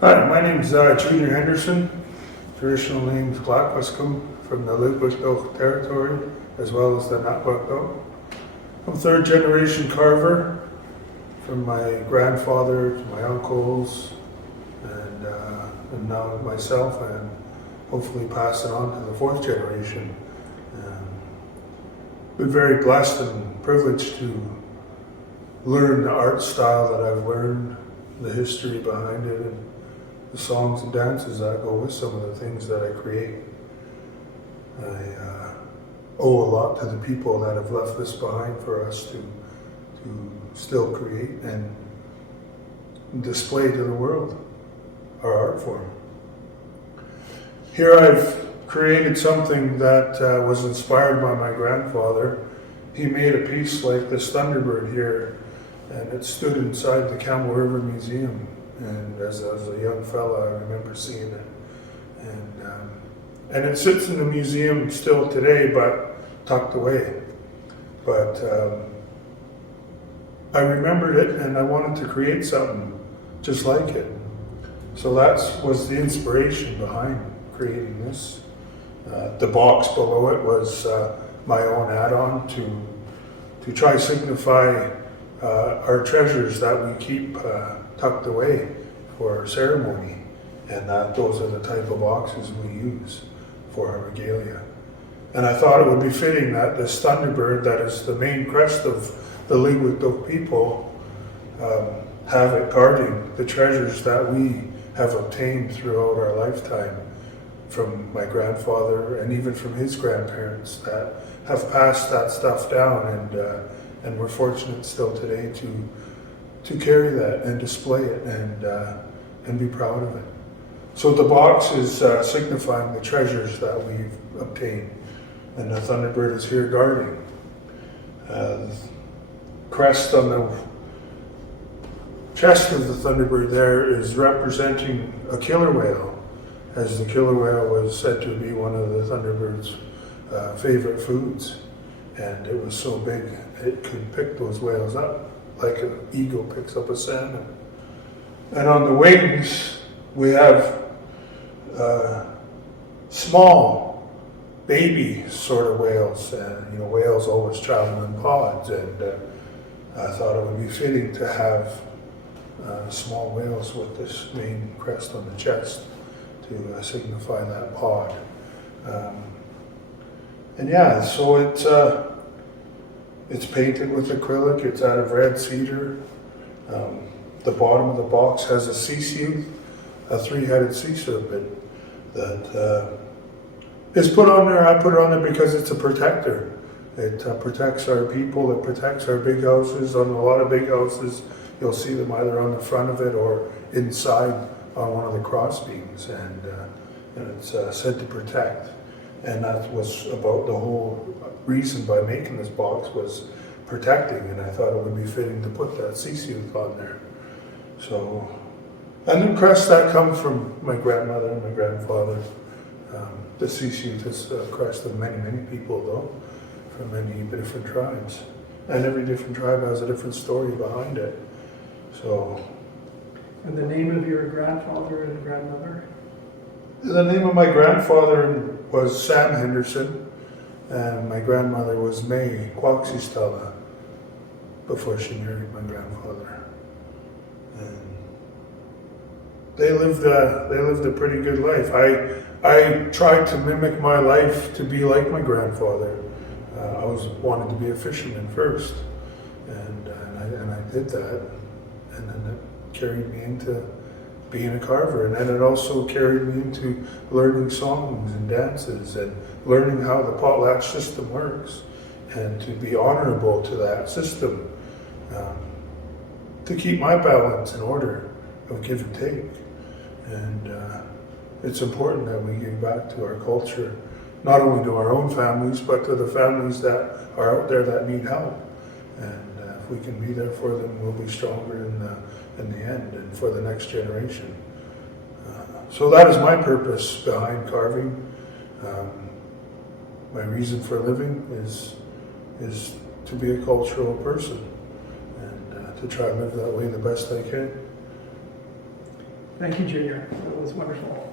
Hi, my name is Chief Henderson. Traditional name is Kwakwaka'wakw from the Kwakwaka'wakw territory, as well as the Kwakwaka'wakw. I'm third generation carver from my grandfather to my uncles, and now myself, and hopefully pass it on to the fourth generation. Been very blessed and privileged to learn the art style that I've learned, the history behind it, and the songs and dances that go with some of the things that I create. I owe a lot to the people that have left this behind for us to still create and display to the world our art form. Here I've created something that was inspired by my grandfather. He made a piece like this Thunderbird here, and it stood inside the Camel River Museum. And as a young fella, I remember seeing it. And it sits in the museum still today, but tucked away. But I remembered it, and I wanted to create something just like it. So that was the inspiration behind creating this. The box below it was my own add-on to try signify our treasures that we keep tucked away for ceremony, and those are the type of boxes we use for our regalia. And I thought it would be fitting that this Thunderbird, that is the main crest of the Kwakwaka'wakw people, have it guarding the treasures that we have obtained throughout our lifetime from my grandfather and even from his grandparents that have passed that stuff down, and we're fortunate still today to carry that and display it and be proud of it. So the box is signifying the treasures that we've obtained, and the Thunderbird is here guarding. The crest on the chest of the Thunderbird there is representing a killer whale, as the killer whale was said to be one of the Thunderbird's favorite foods, and it was so big it could pick those whales up like an eagle picks up a salmon. And on the wings we have small baby sort of whales, and whales always travel in pods, and I thought it would be fitting to have small whales with this main crest on the chest to signify that pod. And yeah, so it's painted with acrylic. It's out of red cedar. The bottom of the box has a sea sleuth, a three-headed sea serpent that is put on there. I put it on there because it's a protector. It protects our people. It protects our big houses. On a lot of big houses, you'll see them either on the front of it or inside on one of the cross beams, and it's said to protect. And that was about the whole reason by making this box, was protecting, and I thought it would be fitting to put that sea sleuth on there. So, and the crest that comes from my grandmother and my grandfather. The sea sleuth is a crest of many, many people, though, from many different tribes, and every different tribe has a different story behind it. So. And the name of your grandfather and grandmother? The name of my grandfather was Sam Henderson, and my grandmother was May Kwakwaka'wakw before she married my grandfather. And they lived a pretty good life. I tried to mimic my life to be like my grandfather. I wanted to be a fisherman first, and I did that, and then it carried me into being a carver, and then it also carried me into learning songs and dances and learning how the potlatch system works, and to be honorable to that system, to keep my balance in order of give and take. And it's important that we give back to our culture, not only to our own families, but to the families that are out there that need help. And if we can be there for them, we'll be stronger in the end and for the next generation. So that is my purpose behind carving. My reason for living is to be a cultural person, and to try to live that way the best I can. Thank you, Junior. That was wonderful.